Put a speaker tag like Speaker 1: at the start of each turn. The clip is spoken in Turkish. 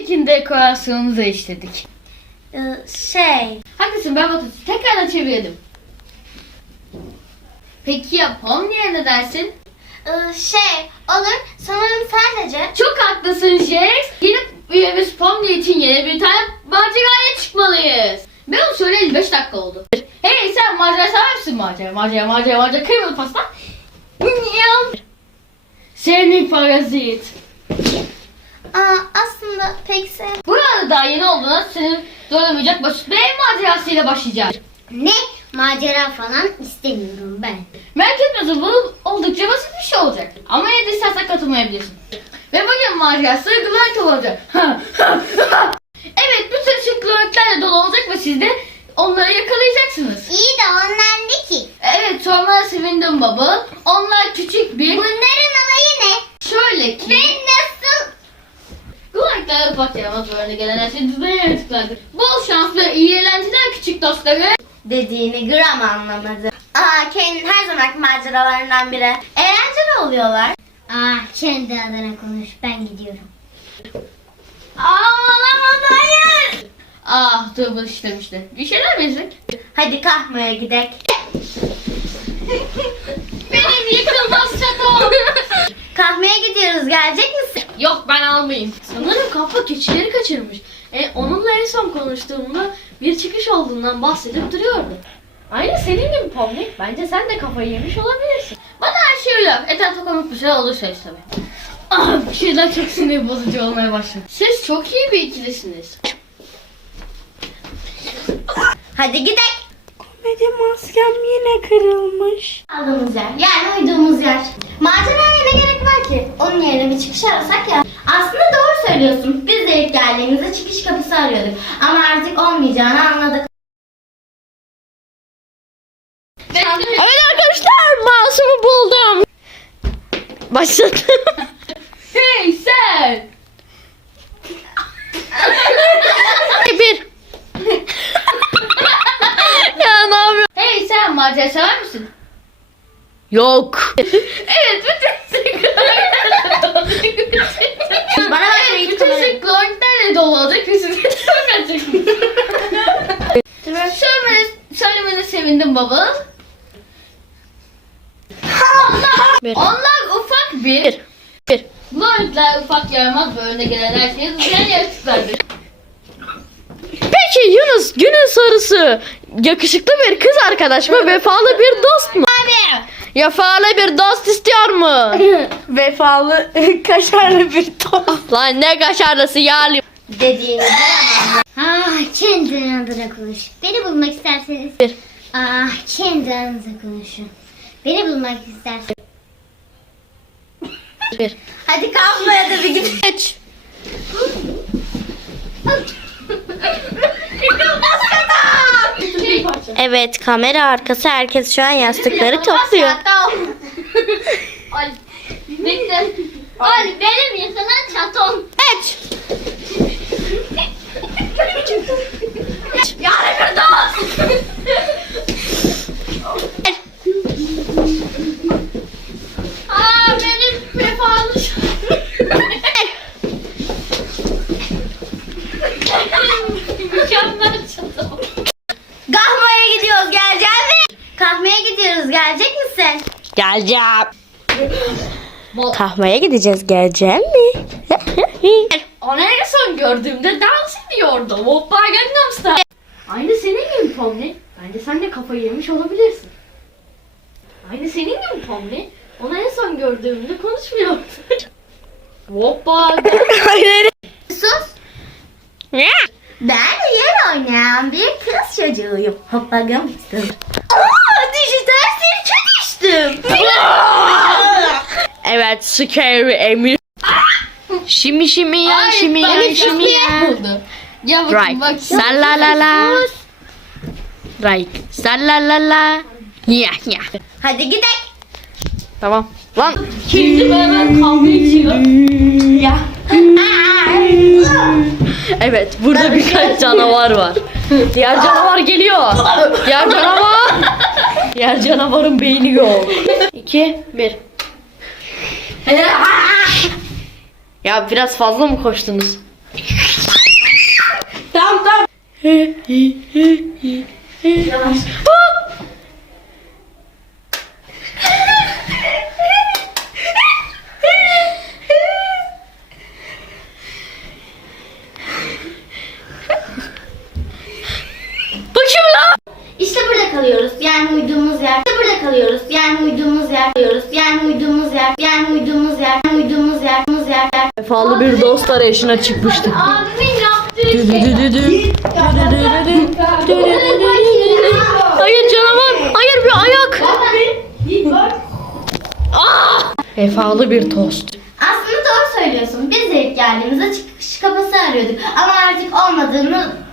Speaker 1: için dekorasyonumuzu değiştirdik. Haklısın ben Batu. Tekrardan çevirelim. Peki ya Pomni'ye ne dersin?
Speaker 2: Olur. Sanırım sadece...
Speaker 1: Çok haklısın Jax. Yeni üyemiz Pomni için yeni bir tane maceraya çıkmalıyız. Ben onu söyleyeli 5 dakika oldu. Hey sen macera sever misin macera? Kırmızı pasta. Senin parazit.
Speaker 2: Aslında pek
Speaker 1: Bu arada daha yeni olduğuna senin zorlamayacak basit bir ev macerasıyla başlayacağız.
Speaker 2: Ne? Macera falan istemiyorum ben.
Speaker 1: Merak etme bu oldukça basit bir şey olacak. Ama yine de istersen katılmayabilirsin. Ve bugün macerası Glork olacak. Evet bütün ışık Glork'lerle dolu olacak ve siz de onları yakalayacaksınız.
Speaker 2: İyi de onlar ne ki?
Speaker 1: Evet sonra sevindim baba. Onlar küçük bir...
Speaker 2: Bunların olayı ne?
Speaker 1: Şöyle ki...
Speaker 2: Ben nasıl...
Speaker 1: Glork'lar ufak yaramaz böyle gelen her şey düzgün yaratıklardır. Bol şans ve iyi eğlenceler küçük dostları.
Speaker 2: Dediğini gram anlamadım. Ken'in her zamanki maceralarından biri. Eğlenceli oluyorlar. Kendi adına konuş. Ben gidiyorum. Olamaz hayır.
Speaker 1: Tuğba işlemişti. Bir şeyler benzik.
Speaker 2: Hadi kahmaya gidelim.
Speaker 1: Benim yıkılmaz çatom.
Speaker 2: Kahmaya gidiyoruz. Gelecek misin?
Speaker 1: Yok ben almayayım. Sanırım kafa keçileri kaçırmış. Onunla en son konuştuğumda bir çıkış olduğundan bahsedip duruyordu. Aynı senin gibi Pomni. Bence sen de kafayı yemiş olabilirsin. Bana her şey öyle. Etrafta komik bir şey olursa tabii. Bir şeyler çok sinir bozucu olmaya başladı. Siz çok iyi bir ikilisiniz.
Speaker 2: Hadi gidelim.
Speaker 3: Komedi maskem yine kırılmış.
Speaker 2: Aldığımız yer. Yani uyduğumuz yer. Maceraya ne gerek var ki? Onun yerine bir çıkış arasak ya. Aslında doğru söylüyorsun. Biz de ilk geldiğimizde çıkış kapısı arıyorduk. Ama artık olmayacağını anladık.
Speaker 3: Evet arkadaşlar mouse'umu buldum. Başladım.
Speaker 1: Hey sen!
Speaker 3: Bir. Ya ne yapıyorsun?
Speaker 1: Hey sen macera sever misin?
Speaker 3: Yok.
Speaker 1: Evet bütün
Speaker 2: Bana bak.
Speaker 1: Evet bütün sıklıklarla dolu olacak ve siz de söylemene sevindim baba. Onlar ufak bir. Glorikler ufak yaramaz ve önüne gelen her şeyi hızlayan yaratıklardır.
Speaker 3: Peki Yunus günün sorusu. Yakışıklı bir kız arkadaş mı vefalı bir dost mu?
Speaker 2: Abi.
Speaker 3: Vefalı bir dost istiyor mu?
Speaker 4: Vefalı kaşarlı bir tost.
Speaker 3: Lan ne kaşarlısı yağlı.
Speaker 2: Dediğini kendi adına konuş. Beni bulmak isterseniz.
Speaker 3: Bir.
Speaker 2: Kendi adınıza konuşun. Beni bulmak isterseniz.
Speaker 3: Bir.
Speaker 2: Hadi kahmaya da bir git.
Speaker 3: Üç. Evet kamera arkası herkes şu an yastıkları topluyor.
Speaker 1: Ali. Bekle. Ali benim yıkılan çatom.
Speaker 3: Üç.
Speaker 1: Yani bir dost. Benim vefalı mükemmel çatom.
Speaker 2: Kahmaya gidiyoruz. Gelecek mi? Kahmaya gidiyoruz. Gelecek misin?
Speaker 3: Geleceğim. Kahveye gideceğiz. Geleceğim mi?
Speaker 1: Onu en son gördüğümde dans ediyordu. Hoppa Gangnam Style. Aynı senin gibi Pomni. Bence sen de kafayı yemiş olabilirsin. Aynı senin gibi Pomni. Onu en son gördüğümde konuşmuyordu. Hoppa.
Speaker 3: Hayır.
Speaker 2: Sus. Ben yer oynayan bir kız çocuğuyum. Hoppagam istedim. Dijital sirke düştüm.
Speaker 3: Evet scary Emir. Şimi şimi ya şimi ya şimi ya.
Speaker 1: Buldu. Ya bakın bak.
Speaker 3: Right. Salalala. Right. Salalala. Ya ya.
Speaker 2: Hadi gidelim.
Speaker 3: Tamam. Lan.
Speaker 1: Şimdi beraber kavga içiyor.
Speaker 2: Ya.
Speaker 3: Evet burada birkaç canavar var. Diğer canavar geliyor. Diğer canavar. Diğer canavarın beyni yok. 2, 1. Ya biraz fazla mı koştunuz?
Speaker 2: Yavaş.
Speaker 3: Başım lan.
Speaker 2: İşte burada kalıyoruz. Yani uyuduğumuz yer. İşte burada kalıyoruz. Yani uyuduğumuz yer. Yani uyuduğumuz yer. Yani uyuduğumuz yer. Yani uyuduğumuz yer.
Speaker 3: Vefalı bir dost arayışına çıkmıştık.
Speaker 2: Abimin yaptığı
Speaker 3: Hayır canavar. Hayır bir ayak. Vefalı bir tost.
Speaker 2: Aslında doğru söylüyorsun. Biz de ilk geldiğimizde çıkış kapısı arıyorduk. Ama artık olmadığını